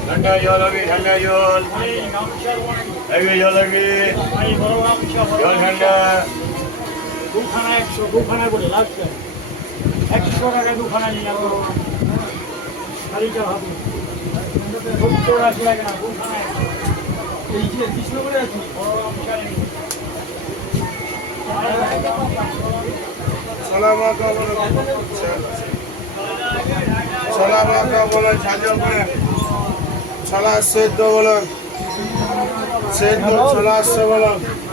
ઠંડા જો લગી ઠંડા જો આવી જો લગી ઠંડા দুখানা একশো, দুখানা করে লাগছে একশো টাকা দুখানা নিলাম খালিটা ভাবুন সত্তর আশি লাগে না দুখানা এই যে কৃষ্ণপুরে আছি। বড় গামছা নেই ছোলা মাখা বলো ছোলা মাখা বলো ঝাঁঝর করে ছোলা সেদ্ধ বলো সেদ্ধ ছোলা আসছে বলো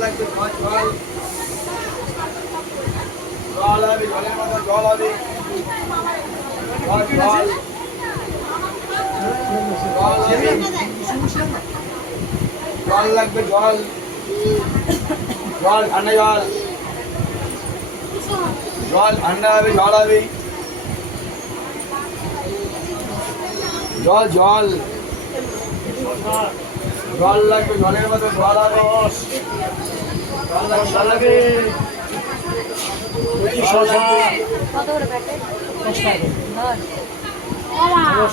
লাগবে জল জল জল হবে জলের মতো জল হবে জল জল জল হবে জল লাগবে জল। জল ঠান্ডা জল। জল ঠান্ডা হবে জল হবে। জল জল। জল লাগবে জলের মতো জল হবে। জল লাগবে জল লাগবে। শশা।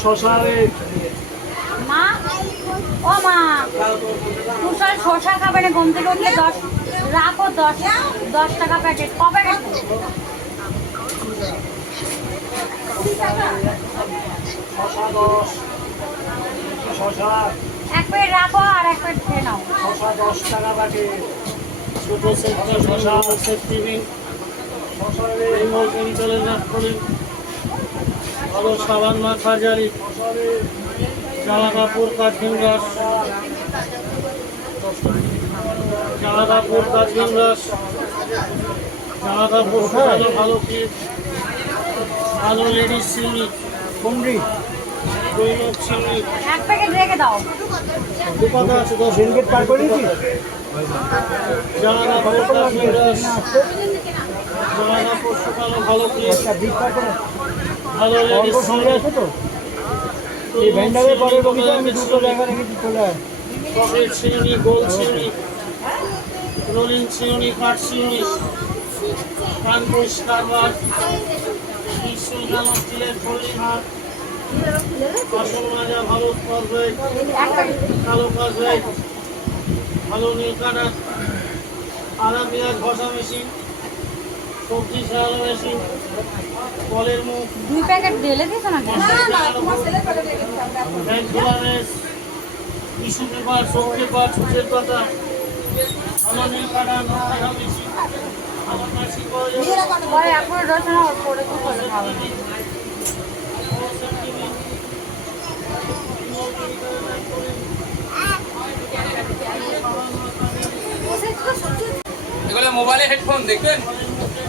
শশা ও মা, তুষার শশা খাবে না ঘুম থেকে উঠলে দশ, রাখো দশ দশ টাকা প্যাকেট ক প্যাকেট শশা দশ শশা এক প্যাকেট রাখো আর এক প্যাকেট খেয়ে নাও। দশ টাকা বাটে ছোটো সেটটা শশা সেট দিবি শশা এই চলে লাভ করি ভালো সাবান মাখা জারি শশা রে জামা কাপড় কাঠিন রস জামা ভালো কি ভালো লেডিস কুমড়ি এক প্যাকেট রেখে দাও। আছে দশ রিঙ্গিট পার করে দিয়েছি জামা কাপড় শুকানো ভালো ভালো লেডিস চিংড়ি এই ভেন্ডারে পরে আমি দুটো জায়গা রেখেছি, চলে আয়। পকেট চিংড়ি গোল চিংড়ি রোলিং চিংড়ি কাঠ চিংড়ি কান পরিষ্কার মাছ নিশ্চয় কালো স্টিলের ফলি হাট আসল মাজা ভালো করবে কালো কাজবে ভালো নীলকানা আদা পেঁয়াজ ঘষা মেশিন সবজি ছাড়ানো মেশিন কলের মুখ দুই প্যাকেট ঢেলে দিয়েছ নীলকানা ঘষা মেশিন ভালো মাছি পাওয়া এখন রচনা করে তো করে খাবে ভালো মোবাইলে হেডফোন দেখবেন?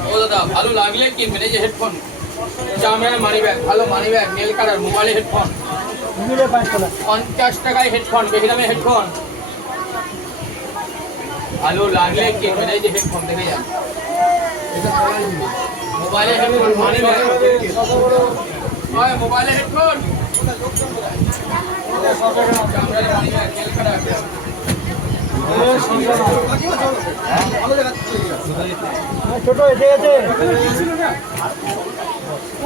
ও দাদা ভালো লাগলে কিনবেন এই যে হেডফোন চামের মানি ব্যাগ ভালো মানি ব্যাগ নেল কালার মোবাইলে হেডফোন পঞ্চাশ টাকায় হেডফোন বেশি দামে হেডফোন ভালো লাগলে কিনবেন এই যে হেডফোন দেখে যান। মোবাইলে হেডফোন মানি ব্যাগ মোবাইলে হেডফোন চামড়ার মানি ব্যাগ নেল কালার ছোট এসে গেছে ঢুকে গেছে ঢুকে গেছে পাঁচশো নিলে পঞ্চাশ ভাবি চাকদা